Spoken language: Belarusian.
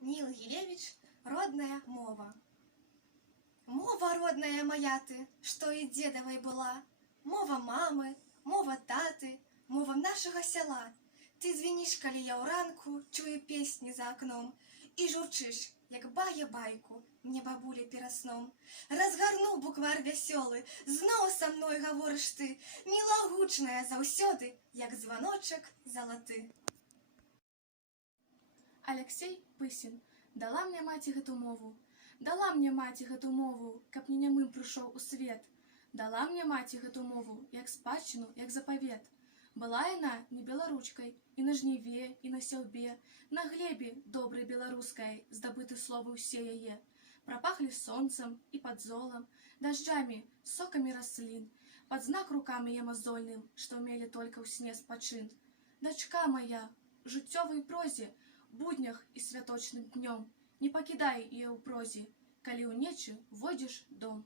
Нил Гилевич «Родная мова». Мова родная моя ты, что и дедовой была, мова мамы, мова таты, мова нашага сяла. Ты звенишь, калі я ўранку чую песні за окном, і журчыш, як бая байку, мне бабуля перад сном. Разгарнуў буквар вясёлы, зноў са мной гаворыш ты, мілагучная заўсёды, як званочак залаты. Алексей Пысін. Дала мне маці гэту мову. Дала мне маці гэту мову, каб не нямым прыйшоў у свет. Дала мне маці гэту мову, як спадчыну, як запавет. Была яна не беларучкай, і на жніве, і на сяўбе, на глебе добрай беларускай здабыты словы ўсе яе. Прапахлі сонцам і падзолам, дажджамі, сокамі раслін, пад знак рукам яе мазольным, што мелі толькі ў сне спачын. Дачка моя, у жыццёвай прозе, буднях і святочным днём, не пакідай яе ў прозе, калі ў нечы войдзеш дом.